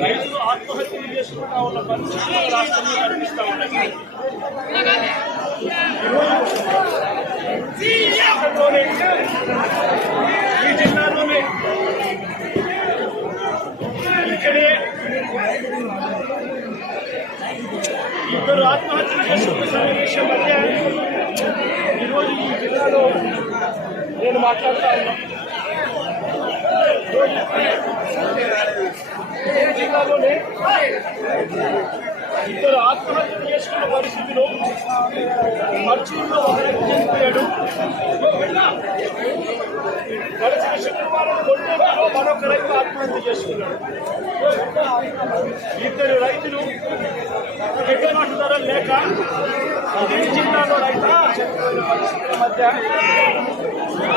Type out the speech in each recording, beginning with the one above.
రైతులు ఆత్మహత్యలు చేసుకుంటా ఉన్న పరిస్థితులు రాష్ట్రంలో కనిపిస్తా ఉన్నాయి ఈ రాష్ట్రంలోనే, ఈ జిల్లాలోనే ఇక్కడే ఇద్దరు ఆత్మహత్యలు చేసుకున్న సన్నివేశం మధ్య ఈరోజు ఈ జిల్లాలో నేను మాట్లాడుతా ఉన్నా. జిల్లాలోనే ఇద్దరు ఆత్మహత్య చేసుకున్న పరిస్థితిలో మర్చూరులో ఒకరికి చనిపోయాడు గడిచిన శుక్రవారం కొట్టూరులో మరొక రైతు ఆత్మహత్య చేసుకున్నాడు. ఇద్దరు రైతులు గిట్టుబాటు ధరలు లేక జిల్లాలో రైతు మధ్య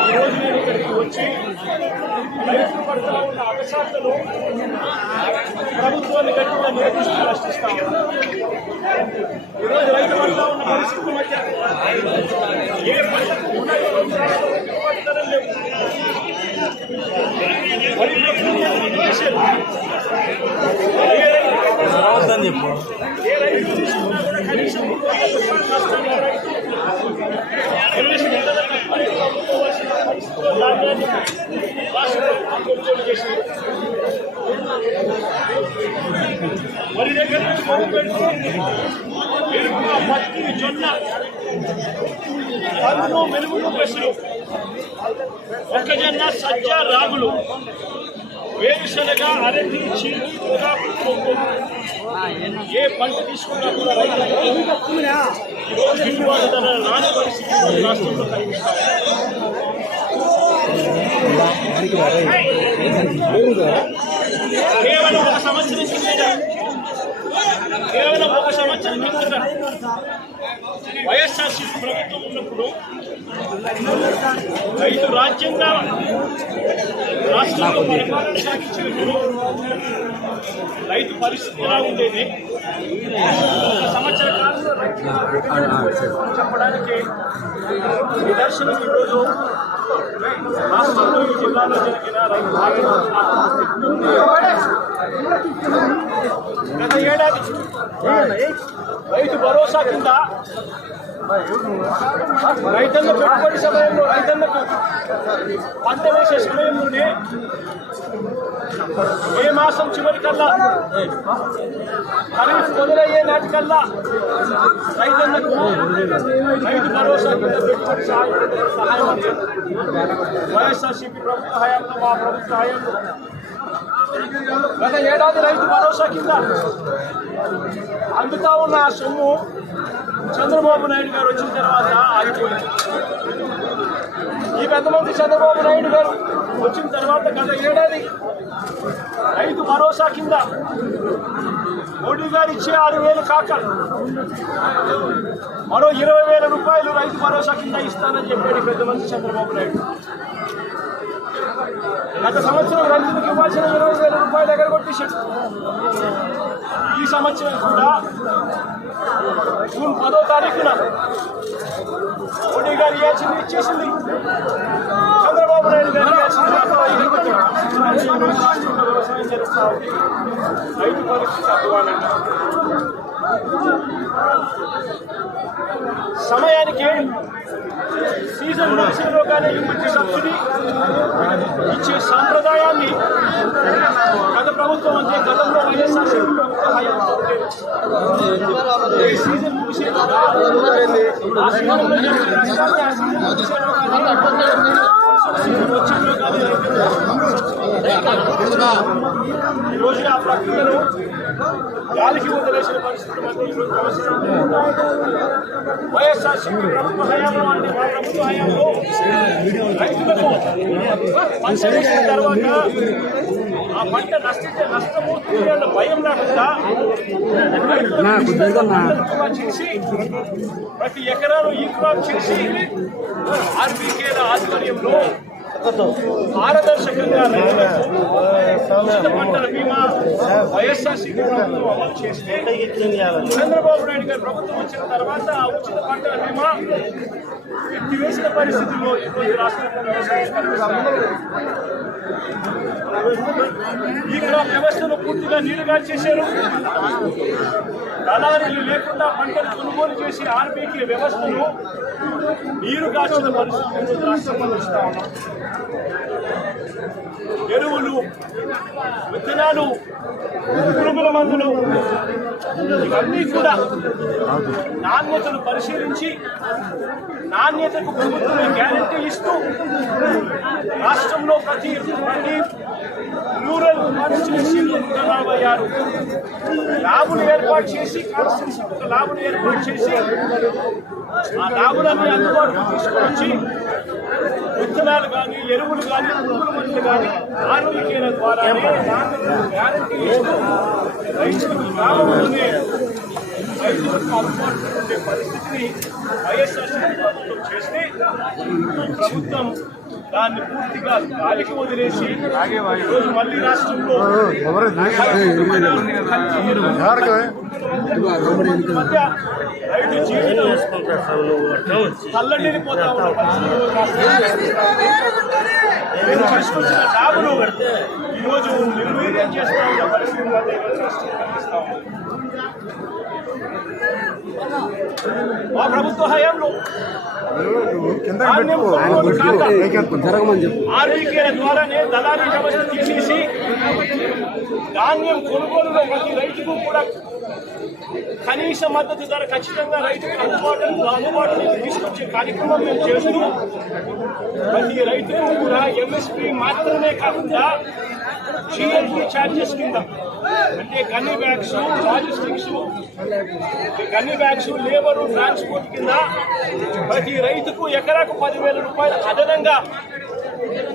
ఈరోజు నేను ఇక్కడికి వచ్చి రైతులు పడుతూ ఉన్న అగసాట్లను ప్రభుత్వాన్ని గట్టిగా నిలదీసి ప్రశ్నిస్తా ఈరోజు రైతు పడుతూ ఉన్న పరిస్థితుల మధ్య ఏ పంటకు ఉన్నాయో గిట్టుబాటు ధరలు లేవు మరి ప్రభుత్వం చేసేది. చెప్పు వరి దగ్గర నుంచి మొదలు పత్తి జొన్న పందులు మెరుగులు పెసులు మొక్కజొన్న సజ్జ రాగులు వేరుశనగ అరటి చీని కొబ్బరి. ఏ పంట తీసుకున్నా కూడా ఈరోజు గిట్టుబాటు ధర రాని పరిస్థితి రాష్ట్రంలో కనిపిస్తాయి కేవలం ఒక సంవత్సరం కేవలం ఒక సంవత్సరం కిందట వైఎస్ఆర్సీపీ ప్రభుత్వం ఉన్నప్పుడు ఐదు రాజ్యంగా రాష్ట్రంలో పరిపాలన సాగించినప్పుడు రైతు పరిస్థితి ఎలా ఉండేది? ఒక సంవత్సర కాలంలో చెప్పడానికి నిదర్శనం ఈరోజు రాష్ట్రంలో ఈ జిల్లాలో జరిగిన గత ఏడాది రైతు భరోసా కింద రైతన్న పెట్టుబడి సమయంలో రైతన్నకు పంట వేసే సమయంలోనే ఏ మాసం చివరికల్లా ఖరీఫ్ మొదలయ్యే నాటికల్లా రైతన్నకు రైతు భరోసా కింద పెట్టుబడి సహాయం సహాయం అందింది. వైఎస్ఆర్సీపీ ప్రభుత్వ హయాంలో మా ప్రభుత్వ హయాంలో గత ఏడాది రైతు భరోసా కింద అందుతా ఉన్న ఆ సొమ్ము చంద్రబాబు నాయుడు గారు వచ్చిన తర్వాత ఆగిపోయింది. ఈ పెద్దమంది చంద్రబాబు నాయుడు గారు వచ్చిన తర్వాత గత ఏడాది రైతు భరోసా కింద మోడీ గారు ఇచ్చే ఆరు వేలు కాక మరో ఇరవై వేల రూపాయలు రైతు భరోసా కింద ఇస్తానని చెప్పాడు పెద్ద చంద్రబాబు నాయుడు. గత సంవత్సరం రైతులకు ఇవ్వాల్సిన ఇరవై వేల రూపాయలు ఎగర కొట్టేశాడు ఈ సంవత్సరం కూడా జూన్ పదో తారీఖున మోడీ గారు ఇవ్వాల్సింది ఇచ్చేసింది. చంద్రబాబు నాయుడు గారు ఇవ్వాల్సింది మాత్రం ఎగరగొట్టాడు. రాష్ట్రంలో వ్యవసాయం ఉంది రైతు పరిస్థితి అధ్వానంగా సమయానికి సీజన్ ముగిసేలోగానే ఇప్పటి సబ్సిడీ ఇచ్చే సాంప్రదాయాన్ని గత ప్రభుత్వం అంటే గతంలో వైఎస్ఆర్ ప్రభుత్వం ఈ సీజన్ ముగిసేలోగా ఆ ఆ ఈ ఆ ప్రక్రియను గాలికి వదిలేసిన పరిస్థితి వైఎస్ఆర్సీపీ ప్రభుత్వ హయాంలో అంటే మా ప్రభుత్వ హయాంలో రైతులకు పంట వేసిన తర్వాత ఆ పంట నష్టించే నష్టము తీరేళ్ళ భయం లేకుండా చేసి ప్రతి ఎకరాలు ఈ క్రాప్ చేసి ఆర్బీకేల ఆధ్వర్యంలో పారదర్శకంగా రైతులకు పంటల బీమా వైఎస్ఆర్సీపీ ప్రభుత్వం అమలు చేస్తే చంద్రబాబు నాయుడు గారి ప్రభుత్వం వచ్చిన తర్వాత ఉచిత పంటల బీమా ఎత్తివేసిన పరిస్థితుల్లో ఈరోజు రాష్ట్రంలో ఇక్కడ వ్యవస్థను పూర్తిగా నీరుగా చేశారు దళారీలు లేకుండా పంటలు కొనుగోలు చేసి ఆర్బీకి వ్యవస్థను నీరు కాచిన రాష్ట్రంలో చూస్తా ఉన్నాం ఎరువులు విత్తనాలు పురుగుల మందులు ఇవన్నీ కూడా నాణ్యతను పరిశీలించి నాణ్యతకు ప్రభుత్వమే గ్యారంటీ ఇస్తూ రాష్ట్రంలో ప్రతి ప్రతి రూరల్ కాన్స్టిట్యున్సీలో నూట నలభై ఆరు ల్యాబులు ఏర్పాటు చేసి కాన్స్టిట్యున్సీ ఒక ల్యాబులు ఏర్పాటు చేసి ఆ ల్యాబులన్నీ అందుబాటులో తీసుకొచ్చి విత్తనాలు కానీ ఎరువులు కానీ పురుగుల మందులు కానీ ఆరోగ్య నాణ్యతను గ్యారంటీ రైతులకు గ్రామంలోనే రైతులకు ఉండే పరిస్థితిని వైఎస్ఆర్సీపీ ప్రభుత్వం చేస్తే ప్రభుత్వం దాన్ని పూర్తిగా గాలికి వదిలేసి ఈరోజు మళ్ళీ రాష్ట్రంలో రైతు జీవితం నేను ఈరోజు నిర్వీర్యం చేస్తా ఉన్న పరిస్థితి మధ్య ఈరోజు రాష్ట్రం కనిపిస్తా ఉంది. మా ప్రభుత్వ హయాంలో ఆర్బీకేల ద్వారానే దళారీ వ్యవస్థ తీసేసి ధాన్యం కొనుగోలులో ప్రతి రైతుకు కూడా కనీస మద్దతు ధర ఖచ్చితంగా రైతుకు అందుబాటులో అందుబాటులోకి తీసుకొచ్చే కార్యక్రమం మేము చేస్తూ ప్రతి రైతుకు కూడా ఎంఎస్పీ మాత్రమే కాకుండా జిఎస్టీ ఛార్జెస్ కింద అంటే gunny bags logistics gunny bags labour transport కింద ప్రతి రైతుకు ఎకరాకు పదివేల రూపాయలు అదనంగా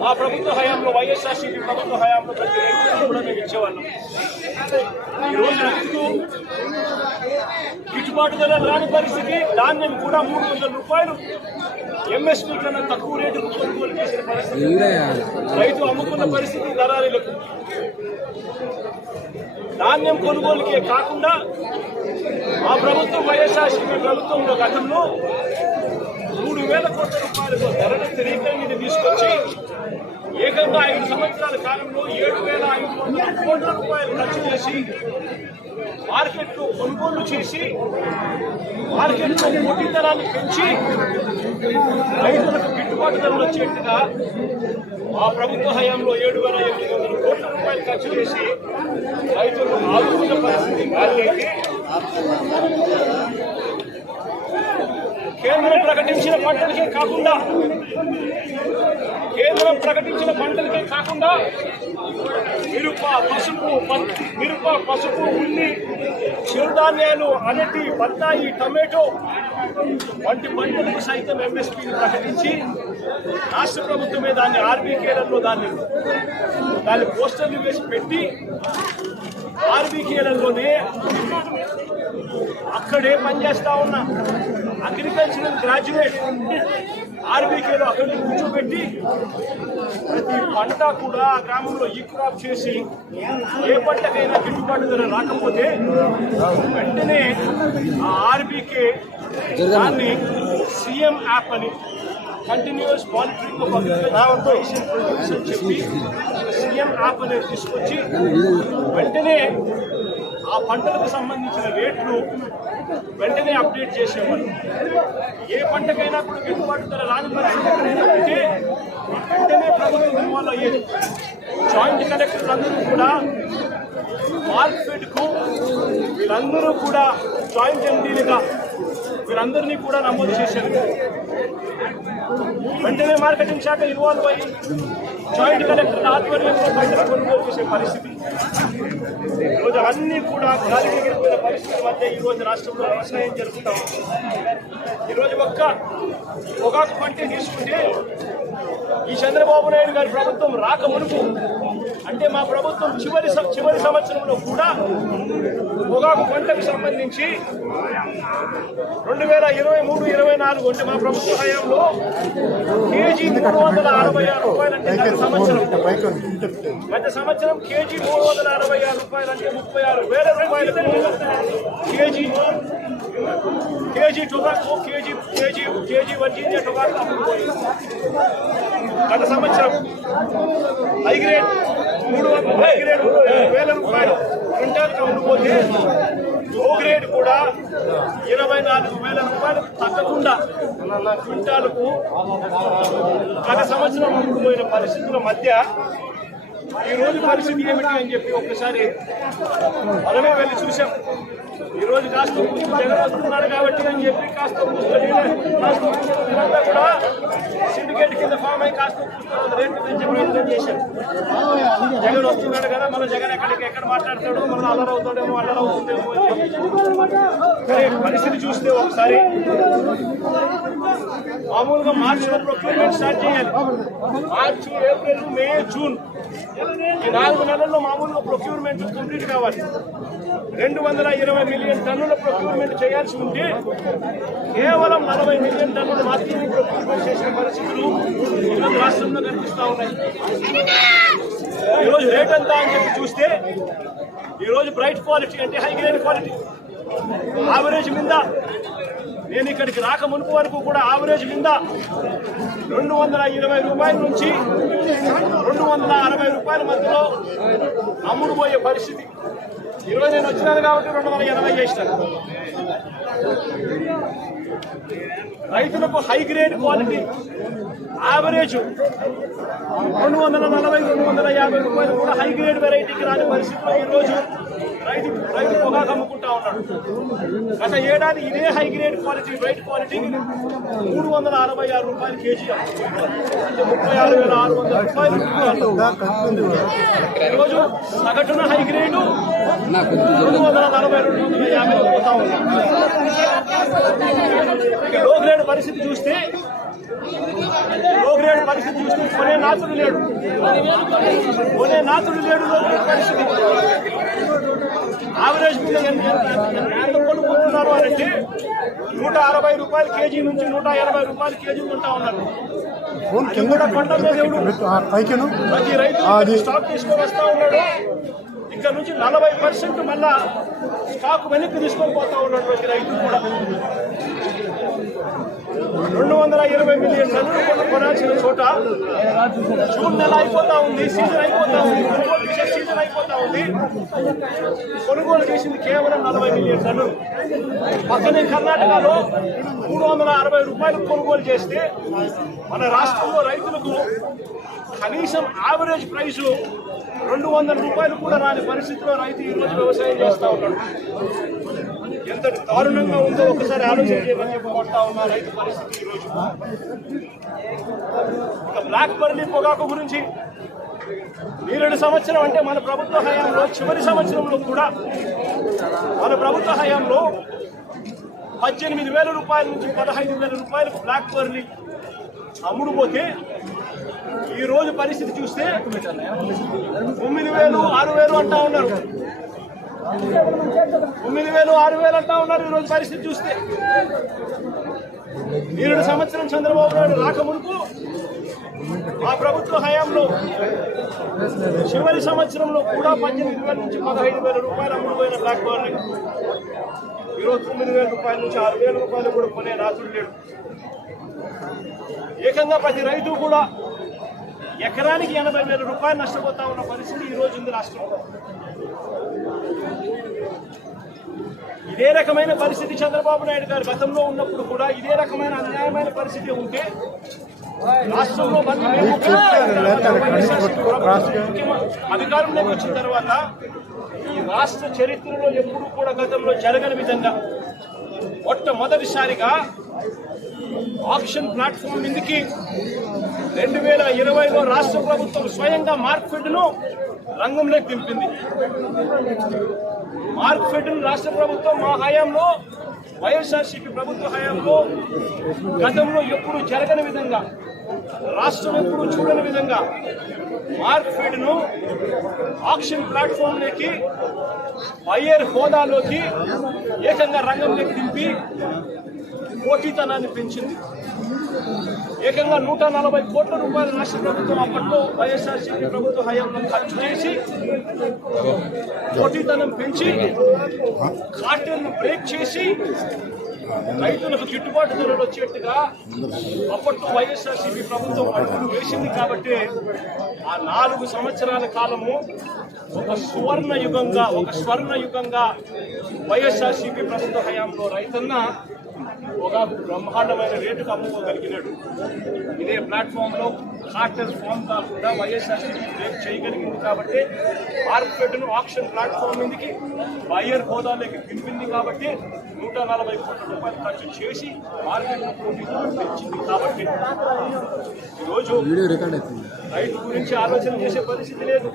ఆ ప్రభుత్వ హయాంలో వైఎస్ఆర్సీపీ ప్రభుత్వ హయాంలో ప్రతి రైతులకు కూడా మేము ఇచ్చేవాళ్ళం. ఈరోజు రైతుకు గిట్టుబాటు ధర రాని పరిస్థితి ధాన్యం కూడా మూడు వందల రూపాయలు ఎంఎస్పీ కన్నా తక్కువ రేటుకు కొనుగోలు చేసిన పరిస్థితి రైతు అమ్ముకున్న పరిస్థితి దళారీలకు. ధాన్యం కొనుగోలుకే కాకుండా ఆ ప్రభుత్వం వైఎస్ఆర్సీపీ ప్రభుత్వంలో గతంలో మూడు వేల కోట్ల రూపాయలతో ధరల స్థిరీకరణ తీసుకొచ్చి ఏకంగా ఐదు సంవత్సరాల కాలంలో ఏడు వేల ఐదు వందల కోట్ల రూపాయలు ఖర్చు చేసి మార్కెట్లో కొనుగోలు చేసి మార్కెట్లో పోటీతనాన్ని పెంచి రైతులకు గిట్టుబాటు ధరలు వచ్చేట్టుగా ఆ ప్రభుత్వ హయాంలో ఏడు వేల ఎనిమిది వందల కోట్ల రూపాయలు ఖర్చు చేసి రైతులను ఆదుకున్న పరిస్థితి గాలికి కేంద్రం ప్రకటించిన పంటలకే కాకుండా కేంద్రం ప్రకటించిన పంటలకే కాకుండా మిరప పసుపు మిరప పసుపు ఉల్లి చిరుధాన్యాలు అరటి బత్తాయి టమాటో వంటి పంటలకు సైతం ఎంఎస్పీని ప్రకటించి రాష్ట్ర ప్రభుత్వమే దాన్ని ఆర్బీకేలలో దాన్ని దాన్ని పోస్టర్లు వేసి పెట్టి ఆర్బీకేలలోనే అక్కడే పనిచేస్తా ఉన్నా. అగ్రికల్చరల్ గ్రాడ్యుయేట్ ఆర్బీకేలో అక్కడ కూర్చోబెట్టి ప్రతి పంట కూడా ఆ గ్రామంలో ఈ క్రాప్ చేసి ఏ పంటకైనా గిట్టుబాటు ధర రాకపోతే వెంటనే ఆ ఆర్బీకే దాన్ని సీఎం యాప్ అని కంటిన్యూస్ మానిటరింగ్ ఆఫ్ అగ్రికల్చర్ చెప్పి సీఎం యాప్ అనేది తీసుకొచ్చి వెంటనే ఆ పంటలకు సంబంధించిన రేట్లు వెంటనే అప్డేట్ చేసేవాళ్ళు. ఏ పంటకైనా కూడా గిట్టుబాటు ధర రాని పరిస్థితి వెంటనే ప్రభుత్వం ఇన్వాల్వ్ అయ్యేది. జాయింట్ కలెక్టర్ అందరూ కూడా మార్కెట్కు వీళ్ళందరూ కూడా జాయింట్ ఎండీలుగా వీరందరినీ కూడా నమోదు చేశారు. వెంటనే మార్కెటింగ్ శాఖ ఇన్వాల్వ్ అయ్యి జాయింట్ కలెక్టర్ ఆధ్వర్యంలో బయట కొనుగోలు చేసే పరిస్థితి. ఈరోజు అన్ని కూడా గాలికి ఎగిరిపోయిన పరిస్థితుల మధ్య ఈ రోజు రాష్ట్రంలో వ్యవసాయం జరుగుతాం. ఈరోజు ఒక్క పొగాకు పంట తీసుకుంటే ఈ చంద్రబాబు నాయుడు గారి ప్రభుత్వం రాక మునుపు అంటే మా ప్రభుత్వం చివరి చివరి సంవత్సరంలో కూడా పొగాకు పంటకు సంబంధించి రెండు వేల ఇరవై మూడు ఇరవై నాలుగు అంటే మా ప్రభుత్వ హయాంలో కేజీ మూడు వందల అరవై ఆరు రూపాయలు అంటే గత సంవత్సరం. గత సంవత్సరం కేజీ మూడు వందల అరవై ఆరు రూపాయలు అంటే ముప్పై ఆరు వేల రూపాయలకు kg kg tobacco kg kg kg Virginia tobacco. గత సంవత్సరం హై గ్రేడ్ మూడు వందల హై గ్రేడ్ వేల రూపాయలు క్వింటాల్కి ఉండిపోతే లో గ్రేడ్ కూడా ఇరవై నాలుగు వేల రూపాయలు తగ్గకుండా క్వింటాలకు గత సంవత్సరం ఉండిపోయిన పరిస్థితుల మధ్య ఈ రోజు పరిస్థితి ఏమిటి అని చెప్పి ఒక్కసారి మనమే వెళ్ళి చూసాం ఈరోజు కాస్త జగన్ వస్తున్నాడు కాబట్టి అని చెప్పి కాస్త కూడా సిండికేట్ కింద ఫామ్ అయి కాస్త రేట్లు పెంచే ప్రయత్నం చేశారు. జగన్ వస్తున్నాడు కదా మన జగన్ ఎక్కడికి ఎక్కడ మాట్లాడతాడు మన అల్లరి అవుతాడేమో అల్లరి అవుతుందేమో అని పరిస్థితి చూస్తే ఒకసారి మామూలుగా మార్చిలో ప్రొక్యూర్మెంట్ స్టార్ట్ చేయాలి. మార్చి ఏప్రిల్ మే జూన్ ఈ నాలుగు నెలల్లో మామూలుగా ప్రొక్యూర్మెంట్ కంప్లీట్ కావాలి. రెండు వందల ఇరవై మిలియన్ టన్నుల ప్రొక్యూర్మెంట్ చేయాల్సి ఉంటే కేవలం నలభై మిలియన్ టన్నులు మాత్రమే ప్రొక్యూర్మెంట్ చేసిన పరిస్థితులు ఈరోజు రాష్ట్రంలో కనిపిస్తూ ఉన్నాయి. ఈరోజు రేట్ ఎంత అని చెప్పి చూస్తే ఈరోజు బ్రైట్ క్వాలిటీ అంటే హై గ్రేడ్ క్వాలిటీ ఆవరేజ్ మీద నేను ఇక్కడికి రాక మునుపు వరకు కూడా ఆవరేజ్ మీద రెండు వందల ఇరవై రూపాయల నుంచి రెండు వందల అరవై రూపాయల మధ్యలో అమ్ముడుపోయే పరిస్థితి. ఇరవై నేను వచ్చినాను కాబట్టి రెండు వందల ఎనభై చేసినాను. రైతులకు హై గ్రేడ్ క్వాలిటీ యావరేజ్ రెండు వందల నలభై రెండు వందల యాభై రూపాయలు కూడా హై గ్రేడ్ వెరైటీకి రాని పరిస్థితిలో ఈరోజు రోజు రైతు రైతు పొగాకు అమ్ముకుంటా ఉన్నాడు. గత ఏడాది ఇదే high grade quality right quality మూడు వందల అరవై ఆరు రూపాయలు కేజీ అంటే ముప్పై ఆరు వేల ఆరు వందల రూపాయలు ఈరోజు సగటున హై గ్రేడ్ రెండు వందల నలభై రెండు వందల యాభై పోతా ఉంది లో గ్రేడ్ పరిస్థితి చూస్తే లో గ్రేడ్ పరిస్థితి చూస్తే కొనే నాతుడు లేడు. కొనే నాతుడు లేడు లో గ్రేడ్ పరిస్థితి. ఆవరేజ్ మీద ఎంత కొనుక్కుంటున్నారు అని అంటే నూట అరవై రూపాయలు కేజీ నుంచి నూట ఎనభై రూపాయలు కేజీ కొంటా ఉన్నారు కూడా కొండ మీద ప్రతి రైతు స్టాక్ తీసుకొని వస్తా ఉన్నాడు ఇక్కడ నుంచి నలభై పర్సెంట్ మళ్ళా స్టాక్ వెనక్కి తీసుకొని పోతా ఉన్నాడు ప్రతి రైతు కూడా రెండు వందల ఇరవై మిలియన్ టన్నులు కొనాల్సిన చోట జూన్ నెల అయిపోతా ఉంది సీజన్ అయిపోతా ఉంది కొనుగోలు చేసే సీజన్ అయిపోతా ఉంది. కొనుగోలు చేసింది కేవలం నలభై మిలియన్ టన్నులు పక్కనే కర్ణాటకలో మూడు వందల అరవై రూపాయలు కొనుగోలు చేస్తే మన రాష్ట్రంలో రైతులకు కనీసం యావరేజ్ ప్రైస్ రెండు వందల రూపాయలు కూడా రాని పరిస్థితిలో రైతు ఈ రోజు వ్యవసాయం చేస్తూ ఉన్నాడు. ఎంత దారుణంగా ఉందో ఒకసారి ఆలోచన చేయమని ఉన్నా రైతు పరిస్థితి బ్లాక్ బర్లీ పొగాకు గురించి ఈరేడు సంవత్సరం అంటే మన ప్రభుత్వ హయాంలో చివరి సంవత్సరంలో కూడా మన ప్రభుత్వ హయాంలో పద్దెనిమిది వేల రూపాయల నుంచి పదహైదు వేల రూపాయలకు బ్లాక్ బర్లీ అమ్ముడుపోతే ఈ రోజు పరిస్థితి చూస్తే తొమ్మిది వేలు ఆరు వేలు అంటా ఉన్నారు. తొమ్మిది వేలు ఆరు వేలు అంటా ఉన్నారు ఈరోజు పరిస్థితి చూస్తే. ఈరేడు సంవత్సరం చంద్రబాబు నాయుడు రాక మునుపు ఆ ప్రభుత్వ హయాంలో చివరి సంవత్సరంలో కూడా పద్దెనిమిది వేల నుంచి పదహైదు వేల రూపాయలు అమ్ముడుపోయిన బ్లాక్ బాల్ని ఈరోజు తొమ్మిది వేల రూపాయల నుంచి ఆరు వేల రూపాయలు కూడా కొనే రాత్రులు లేడు. ఏకంగా ప్రతి రైతు కూడా ఎకరానికి ఎనభై వేల రూపాయలు నష్టపోతా ఉన్న పరిస్థితి ఈరోజు ఉంది రాష్ట్రంలో. ఇదే రకమైన పరిస్థితి చంద్రబాబు నాయుడు గారు గతంలో ఉన్నప్పుడు కూడా ఇదే రకమైన అన్యాయమైన పరిస్థితి ఉంటే రాష్ట్రంలో అధికారంలోకి వచ్చిన తర్వాత ఈ రాష్ట్ర చరిత్రలో ఎప్పుడు కూడా గతంలో జరగని విధంగా మొట్టమొదటిసారిగా ఆప్షన్ ప్లాట్ఫామ్ మీదకి రెండు వేల ఇరవైలో రాష్ట్ర ప్రభుత్వం స్వయంగా మార్క్ఫెడ్ను రంగంలోకి దింపింది. మార్క్ఫెడ్ను రాష్ట్ర ప్రభుత్వం మా హయాంలో వైఎస్ఆర్సీపీ ప్రభుత్వ హయాంలో గతంలో ఎప్పుడు జరగని విధంగా రాష్ట్రం ఎప్పుడు చూడని విధంగా మార్క్ఫెడ్ను ఆక్షన్ ప్లాట్ఫామ్లోకి బయ్యర్ హోదాలోకి ఏకంగా రంగంలోకి దింపి పోటీతనాన్ని పెంచింది. ఏకంగా నూట నలభై కోట్ల రూపాయల రాష్ట్ర ప్రభుత్వం అప్పట్లో వైఎస్ఆర్సీపీ ప్రభుత్వ హయాంలో ఖర్చు చేసి పోటీతనం పెంచి కార్టెల్ను బ్రేక్ చేసి రైతులకు గిట్టుబాటు ధరలు వచ్చేట్టుగా అప్పట్లో వైఎస్ఆర్సీపీ ప్రభుత్వం అడుగులు వేసింది కాబట్టి ఆ నాలుగు సంవత్సరాల కాలము ఒక సువర్ణ యుగంగా ఒక స్వర్ణ యుగంగా వైఎస్ఆర్సీపీ ప్రభుత్వ హయాంలో రైతన్న ఒక బ్రహ్మాండమైన రేటుకు అమ్ముకోగలిగినాడు. ఇదే ప్లాట్ఫామ్లో కార్టర్ ఫామ్ కాకుండా వైఎస్ఆర్సీపీ బ్రేక్ చేయగలిగింది కాబట్టి మార్కెట్ను ఆక్షన్ ప్లాట్ఫామ్ మీదకి బయ్యర్ హోదాలోకి దింపింది కాబట్టి నూట నలభై కోట్ల రూపాయలు ఖర్చు చేసి మార్కెట్ పెంచింది కాబట్టి ఈరోజు రైతు గురించి ఆలోచన చేసే పరిస్థితి లేదు.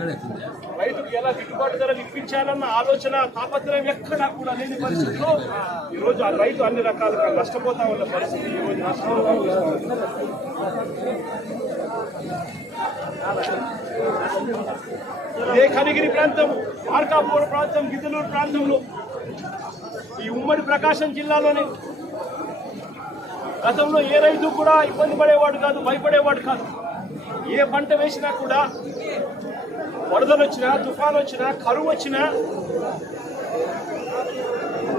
రైతుకు ఎలా గిట్టుబాటు ధరలు ఇప్పించాలన్న ఆలోచన తాపత్రయం ఎక్కడా కూడా లేని పరిస్థితిలో ఈరోజు ఆ రైతు అన్ని రకాలుగా నష్టపోతా ఉన్న పరిస్థితి ఈ రోజు రాష్ట్రంలో కనిపిస్తుంది. ఇదే కనిగిరి ప్రాంతం మార్కాపూర్ ప్రాంతం గిద్దలూరు ప్రాంతంలో ఈ ఉమ్మడి ప్రకాశం జిల్లాలోనే గతంలో ఏ రైతు కూడా ఇబ్బంది పడేవాడు కాదు భయపడేవాడు కాదు. ఏ పంట వేసినా కూడా వరదలు వచ్చినా తుఫాన్ వచ్చినా కరువు వచ్చినా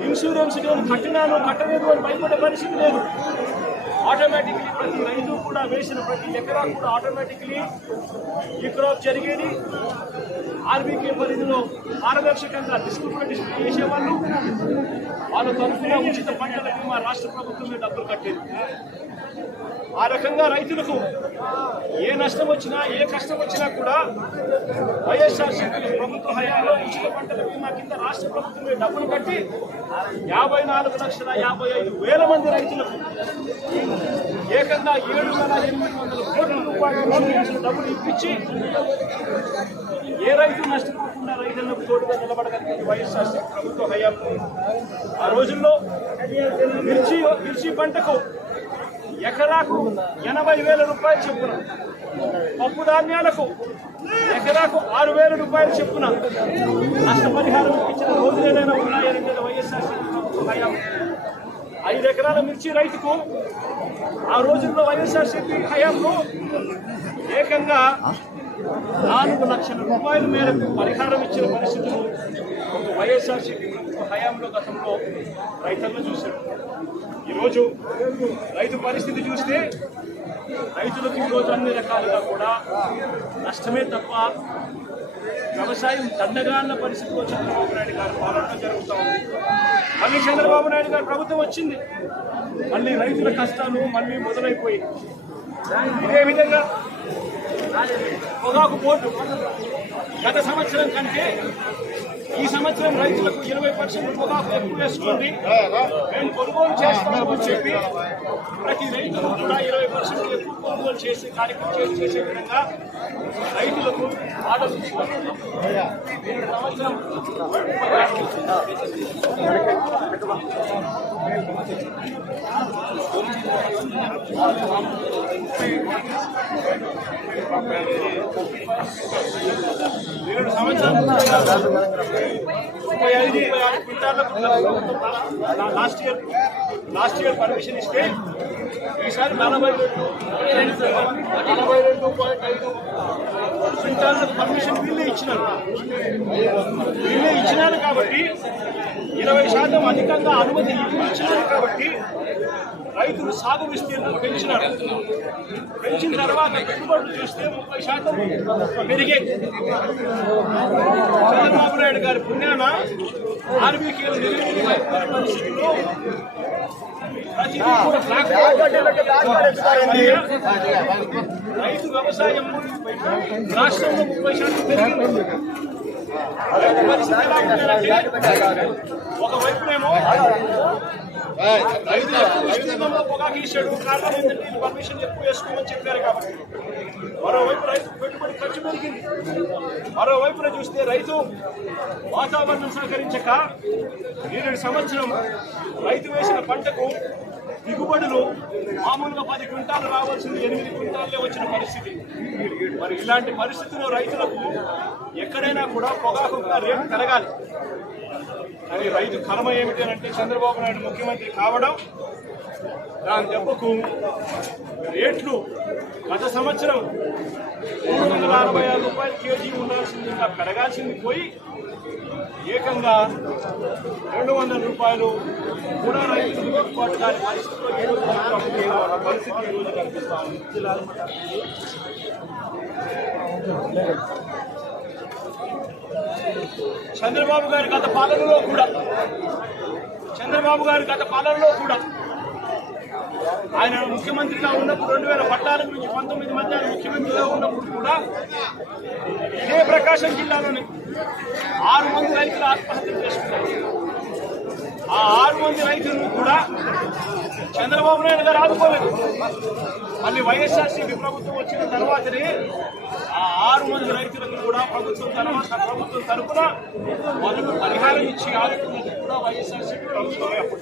ఇన్సూరెన్స్ నేను కట్టినాను కట్టలేదు అని భయపడే పరిస్థితి లేదు. ఆటోమేటిక్లీ ప్రతి రైతు కూడా వేసిన ప్రతి ఎకరా కూడా ఆటోమేటిక్లీ ఈ క్రాప్ జరిగేది. ఆర్బీకే పరిధిలో పారదర్శకంగా డిస్ట్రిబ్యూట్ చేసేవాళ్ళు. వాళ్ళ తరఫున ఉచిత పంటల బీమా రాష్ట్ర ప్రభుత్వమే డబ్బులు కట్టేది. ఆ రకంగా రైతులకు ఏ నష్టం వచ్చినా ఏ కష్టం వచ్చినా కూడా వైఎస్ఆర్సీపీ ప్రభుత్వ హయాంలో ఉచిత పంటల బీమా కింద రాష్ట్ర ప్రభుత్వమే డబ్బులు కట్టి యాభై నాలుగు లక్షల యాభై ఐదు వేల మంది రైతులకు ఏకంగా ఏడు వేల ఎనిమిది వందల కోట్ల రూపాయలు డబ్బులు ఇప్పించి ఏ రైతు నష్టపోకుండా రైతులకు తోడుగా నిలబడగలిగింది వైఎస్ఆర్సీపీ ప్రభుత్వ హయాంలో ఆ రోజుల్లో మిర్చి మిర్చి పంటకు ఎకరాకు ఎనభై వేల రూపాయలు చెప్పున పప్పు ధాన్యాలకు ఎకరాకు ఆరు వేల రూపాయలు చెప్పున నష్టపరిహారం ఇచ్చిన రోజులు ఏదైనా ఉన్నాయని వైఎస్ఆర్సీపీ ప్రభుత్వ హయాంలో ఐదు ఎకరాల మిర్చి రైతుకు ఆ రోజుల్లో వైఎస్ఆర్సీపీ హయాంలో ఏకంగా నాలుగు లక్షల రూపాయల మేరకు పరిహారం ఇచ్చిన పరిస్థితులు ఒక వైఎస్ఆర్సీపీ ప్రభుత్వ హయాంలో గతంలో రైతులను చూశారు. ఈరోజు రైతు పరిస్థితి చూస్తే రైతులకు ఈరోజు అన్ని రకాలుగా కూడా నష్టమే తప్ప వ్యవసాయం దండగా అన్న పరిస్థితిలో చంద్రబాబు నాయుడు గారు పాలన జరుగుతూ ఉంది. మళ్ళీ చంద్రబాబు నాయుడు గారు ప్రభుత్వం వచ్చింది. మళ్ళీ రైతుల కష్టాలు మళ్ళీ మొదలైపోయి ఇదే విధంగా పొగాకు బోర్డు గత సంవత్సరం కంటే ఈ సంవత్సరం రైతులకు ఇరవై పర్సెంట్ పొగాకు ఎక్కువ వేసుకోండి. మేము కొనుగోలు చేస్తామని చెప్పి ప్రతి రైతులు కూడా ఇరవై పర్సెంట్ ఎక్కువ కొనుగోలు చేసే కార్యక్రమం చేసే విధంగా రైతులకు ఆర్డర్ తీసుకుంటున్నాం సంవత్సరం ముప్పై ఐదు ముప్పై ఆరు క్వింటాలకు last year last year permission ఇస్తే ఈసారి నలభై రెండు నలభై రెండు పాయింట్ ఐదు క్వింటాలకు పర్మిషన్ వీళ్ళే ఇచ్చినారు. వీళ్ళే ఇచ్చినారు కాబట్టి ఇరవై శాతం అధికంగా అనుమతి ఇచ్చినారు కాబట్టి రైతులు సాగు విస్తీర్ణం పెంచినారు పెంచిన తర్వాత పెట్టుబడులు చూస్తే ముప్పై శాతం పెరిగేది చంద్రబాబు నాయుడు గారి పుణ్యాన ఆర్బీకేలు పరిస్థితుల్లో రైతు వ్యవసాయం రాష్ట్రంలో ముప్పై శాతం పెరిగింది రైతు పరిస్థితి ఒకవైపునేమో రైతు రైతులలో పొగాకు ఇచ్చాడు కారణం ఏంటంటే ఇది పర్మిషన్ ఎక్కువ వేసుకోమని చెప్పారు కాబట్టి మరోవైపు రైతు పెట్టుబడి ఖర్చు పెరిగింది మరోవైపున చూస్తే రైతు వాతావరణం సహకరించక నేరేడు సంవత్సరం రైతు వేసిన పంటకు దిగుబడులు మామూలుగా పది క్వింటాలు రావాల్సింది ఎనిమిది క్వింటాలే వచ్చిన పరిస్థితి మరి ఇలాంటి పరిస్థితుల్లో రైతులకు ఎక్కడైనా కూడా పొగాకు రేటు పెరగాలి. కానీ రైతు కర్మ ఏమిటి అంటే చంద్రబాబు నాయుడు ముఖ్యమంత్రి కావడం దాని దెబ్బకు రేట్లు గత సంవత్సరం మూడు వందల అరవై ఆరు రూపాయలు కేజీ ఉండాల్సింది పెరగాల్సింది పోయి ఏకంగా రెండు వందల రూపాయలు కూడా రైతులు గిట్టుబాటు కాని పరిస్థితిలో పరిస్థితి ఈరోజు కనిపిస్తాను చంద్రబాబు గారి గత పాలనలో కూడా చంద్రబాబు గారి గత పాలనలో కూడా ఆయన ముఖ్యమంత్రిగా ఉన్నప్పుడు రెండు వేల పద్నాలుగు నుంచి పంతొమ్మిది మధ్య ఆయన ముఖ్యమంత్రిగా ఉన్నప్పుడు కూడా ఇదే ప్రకాశం జిల్లాలోని ఆరు మంది రైతులు ఆత్మహత్య చేసుకున్నారు. ఆ ఆరు మంది రైతులను కూడా చంద్రబాబు నాయుడు గారు ఆదుకోలేదు. మళ్ళీ వైఎస్ఆర్సీపీ ప్రభుత్వం వచ్చిన తర్వాతనే ఆ ఆరు మంది రైతులకు కూడా ప్రభుత్వం తర్వాత ప్రభుత్వం తరపున వాళ్ళకు పరిహారం ఇచ్చి ఆదుకున్నది కూడా వైఎస్ఆర్సీపీ ప్రభుత్వమే అప్పుడు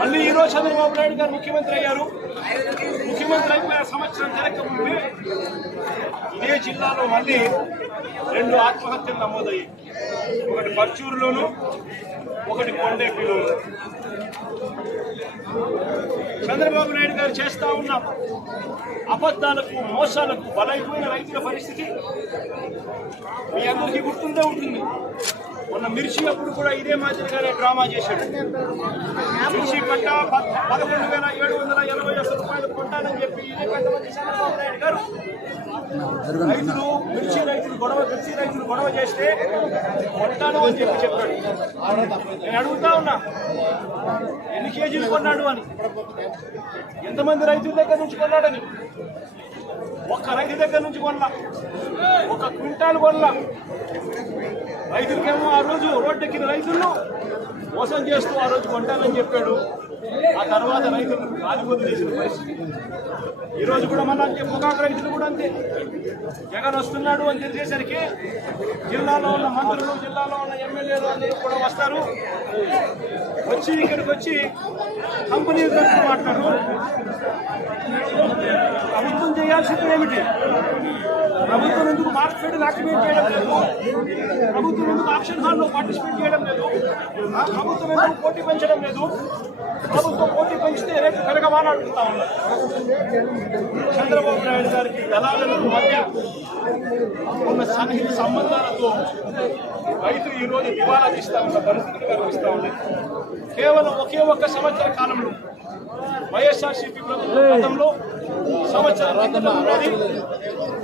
మళ్ళీ ఈరోజు చంద్రబాబు నాయుడు గారు ముఖ్యమంత్రి అయ్యారు. ముఖ్యమంత్రి అయిపోయిన సంవత్సరం జరగకముందే ఇదే జిల్లాలో మళ్ళీ రెండు ఆత్మహత్యలు నమోదయ్యాయి. ఒకటి పర్చూరులోను ఒకటి కొండేపిలోను చంద్రబాబు నాయుడు గారు చేస్తా ఉన్న అబద్ధాలకు మోసాలకు బలైపోయిన రైతుల పరిస్థితి మీ అందరికీ గుర్తుండే ఉంటుంది. మొన్న మిర్చి అప్పుడు కూడా ఇదే మాదిరిగానే డ్రామా చేశాడు. మిర్చి పంట పదకొండు వేల ఏడు వందల ఎనభై ఒక్క రూపాయలు కొంటానని చెప్పి ఇదే పెద్దమంది చంద్రబాబు నాయుడు గారు రైతులు మిర్చి రైతులు గొడవ మిర్చి రైతులు గొడవ చేస్తే కొంటాను అని చెప్పి చెప్పాడు. నేను అడుగుతా ఉన్నా ఎన్ని కేజీలు కొన్నాడు అని? ఎంతమంది రైతుల దగ్గర నుంచి కొన్నాడని? ఒక్క రైతు దగ్గర నుంచి కొన్నా ఒక క్వింటాల్ కొన్నా రైతులకేమో ఆ రోజు రోడ్డెక్కిన రైతులు మోసం చేస్తూ ఆ రోజు కొంటానని చెప్పాడు. ఆ తర్వాత రైతులు ఆదిపోతు చేసిన పరిస్థితి. ఈ రోజు కూడా మన అంతే పొగాకు రైతులు కూడా అంతే. జగన్ వస్తున్నాడు అని తెలిసేసరికి జిల్లాలో ఉన్న మంత్రులు జిల్లాలో ఉన్న ఎమ్మెల్యేలు అందరూ కూడా వస్తారు. వచ్చి ఇక్కడికి వచ్చి కంపెనీల తరఫున మాట్లాడు ప్రభుత్వం చేయాల్సింది ఏమిటి? ప్రభుత్వం ఎందుకు మార్కెట్ యాక్టివేట్ చేయడం లేదు? ప్రభుత్వం ఎందుకు ఆప్షన్ హాల్లో పార్టిసిపేట్ చేయడం లేదు? ప్రభుత్వం ఎందుకు పోటీ పెంచడం లేదు? ప్రభుత్వం పోటీ పెంచితే రేపు పెరగమని అడుగుతా ఉన్నారు చంద్రబాబు నాయుడు గారికి దళాలకు మధ్య ఉన్న సన్నిహిత సంబంధాలతో రైతు ఈరోజు రోజు దివాలా తీస్తా ఉన్న పరిస్థితులు కనిపిస్తూ ఉన్నాయి. కేవలం ఒకే ఒక్క సంవత్సర కాలంలో వైఎస్ఆర్సీపీ ప్రభుత్వం గతంలో సంవత్సరం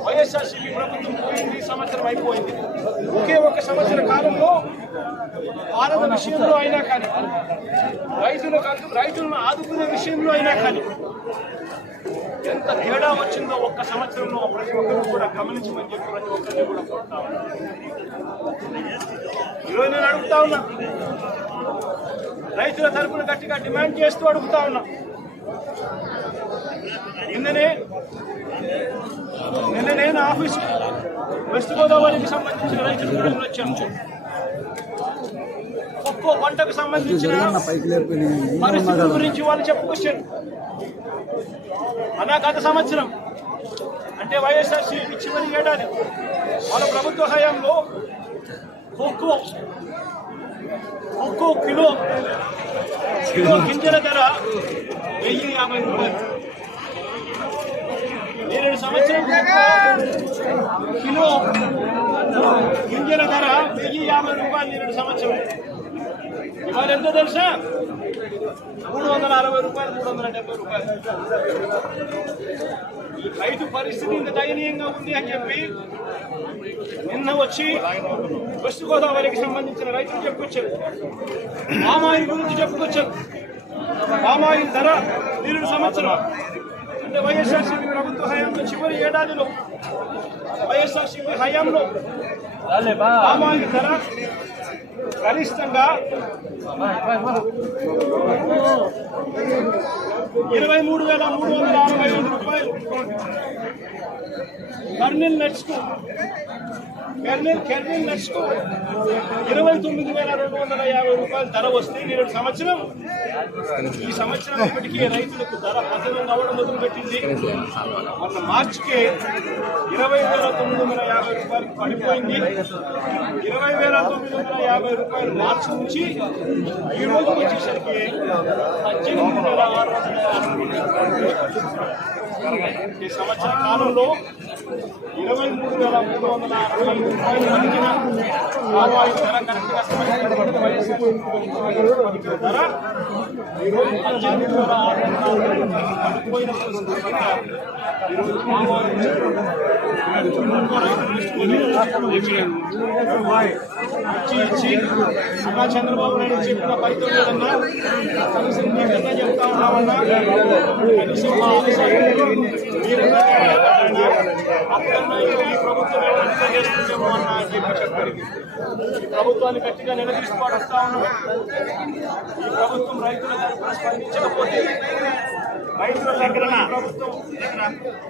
వైఎస్ఆర్సీపీ ప్రభుత్వం పోయింది సంవత్సరం అయిపోయింది. ఒకే ఒక్క సంవత్సర కాలంలో పాలన విషయంలో అయినా కానీ రైతులు రైతులను ఆదుకునే విషయంలో అయినా కానీ ఎంత తేడా వచ్చిందో ఒక్క సంవత్సరంలో ప్రతి ఒక్కరు కూడా గమనించమని చెప్పి ప్రతి ఒక్కరిని కూడా కోరుతా ఉన్నా. ఈరోజు నేను అడుగుతా ఉన్నా రైతుల తరపున గట్టిగా డిమాండ్ చేస్తూ అడుగుతా ఉన్నా నిన్ననే నిన్న నేను ఆఫీస్ వెస్ట్ గోదావరికి సంబంధించిన రైతులు కూడా వచ్చాము ఒక్కో పంటకు సంబంధించిన పరిస్థితుల గురించి వాళ్ళు చెప్పుకొచ్చారు అన్నా గత సంవత్సరం. అంటే వైఎస్ఆర్సీపీ చివరి ఏడాది. వాళ్ళ ప్రభుత్వ హయాంలో ఒక్కో ఒక్కో కిలో కిలో గింజల ధర వెయ్యి యాభై రూపాయలు. నేరేడు సంవత్సరం కిలో గింజల ధర వెయ్యి యాభై రూపాయలు నేరేడు సంవత్సరం. ఇవాళ ఎంతో తెలుసా? మూడు వందల అరవై రూపాయలు మూడు వందల డెబ్బై రూపాయలు. ఈ రైతు పరిస్థితి ఇంత దయనీయంగా ఉంది అని చెప్పి నిన్న వచ్చి వెస్ట్ గోదావరికి సంబంధించిన రైతులు చెప్పుకొచ్చారు. పామాయిల్ గురించి చెప్పుకొచ్చారు. పామాయిల్ ధర నిరుడు సంవత్సరం. అంటే వైఎస్ఆర్సీపీ ప్రభుత్వ హయాంలో చివరి ఏడాదిలో వైఎస్ఆర్సీపీ హయాంలో పామాయిల్ ధర గరిష్టంగా ఇరవై మూడు వేల మూడు వందల అరవై ఐదు రూపాయలు కర్నూలు నడుచుకు కెర్నల్ కెర్నల్ నడుచుకు ఇరవై తొమ్మిది వేల రెండు వందల యాభై రూపాయలు ధర వస్తే నేను సంవత్సరం ఈ సంవత్సరం ఇప్పటికీ రైతులకు ధర పతనం అవ్వడం మొదలుపెట్టింది మొన్న మార్చికి ఇరవై వేల తొమ్మిది వందల యాభై రూపాయలు పడిపోయింది. ఇరవై వేల తొమ్మిది వందల యాభై రూపాయలు మార్చి నుంచి ఈ రోజు వచ్చేసరికి పద్దెనిమిది వేల ఆరు వందల యాభై రూపాయలు. ఈ సంవత్సర కాలంలో ఇరవై మూడు వేల మూడు వందల అరవై రూపాయలు పలికిన ధర కరెక్ట్గా పలికిన ధర ఈరోజు పద్దెనిమిది వేల ఆరు వందల పడిపోయిన ఈరోజు ఇచ్చి అన్నా చంద్రబాబు నాయుడు చెప్పిన ఫలితం లేదన్నా కనీసం నీకన్నా చెప్తా ఉన్నామన్నా కనీసం మా ప్రభుత్వం ప్రభుత్వాన్ని గట్టిగా నిలదీసి పాటిస్తా ఉన్నాం ఈ ప్రభుత్వం రైతుల తరపున స్పందించకపోతే రైతుల ప్రభుత్వం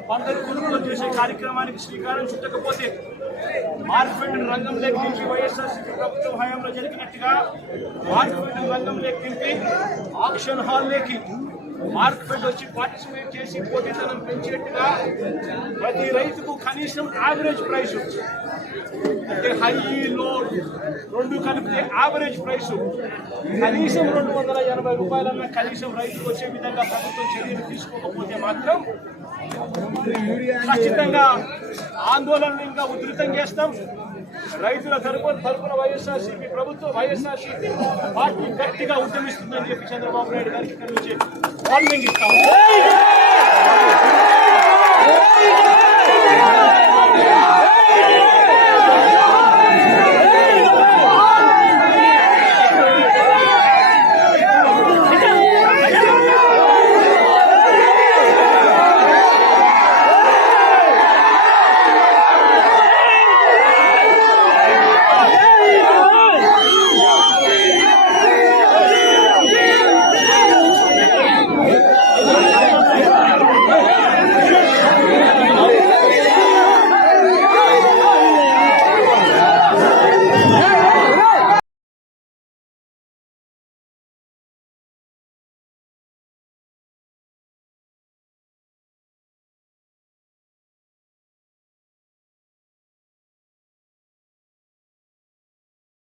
పంటలు కొనుగోలు చేసే కార్యక్రమానికి శ్రీకారం చుట్టకపోతే మార్కెట్ రంగం లెక్కించి వైఎస్ఆర్సీపీ ప్రభుత్వం హయాంలో జరిగినట్టుగా మార్కెట్ రంగం లెక్కింపి ఆక్షన్ హాల్ హాల్లోకి మార్కెట్ వచ్చి పార్టిసిపేట్ చేసి పోటీతనం పెంచేట్టుగా ప్రతి రైతుకు కనీసం యావరేజ్ ప్రైస్ అంటే హై లో రెండు కలిపితే యావరేజ్ ప్రైస్ కనీసం రెండు వందల ఎనభై రూపాయలన్నా కనీసం రైతుకు వచ్చే విధంగా ప్రభుత్వం చర్యలు తీసుకోకపోతే మాత్రం ఖచ్చితంగా ఆందోళనలు ఇంకా ఉధృతం చేస్తాం. రైతుల తరపున తరపున వైఎస్ఆర్సీపీ ప్రభుత్వం వైఎస్ఆర్సీపీ పార్టీ గట్టిగా ఉద్యమిస్తుందని చెప్పి చంద్రబాబు నాయుడు గారికి ఇక్కడ నుంచి వార్నింగ్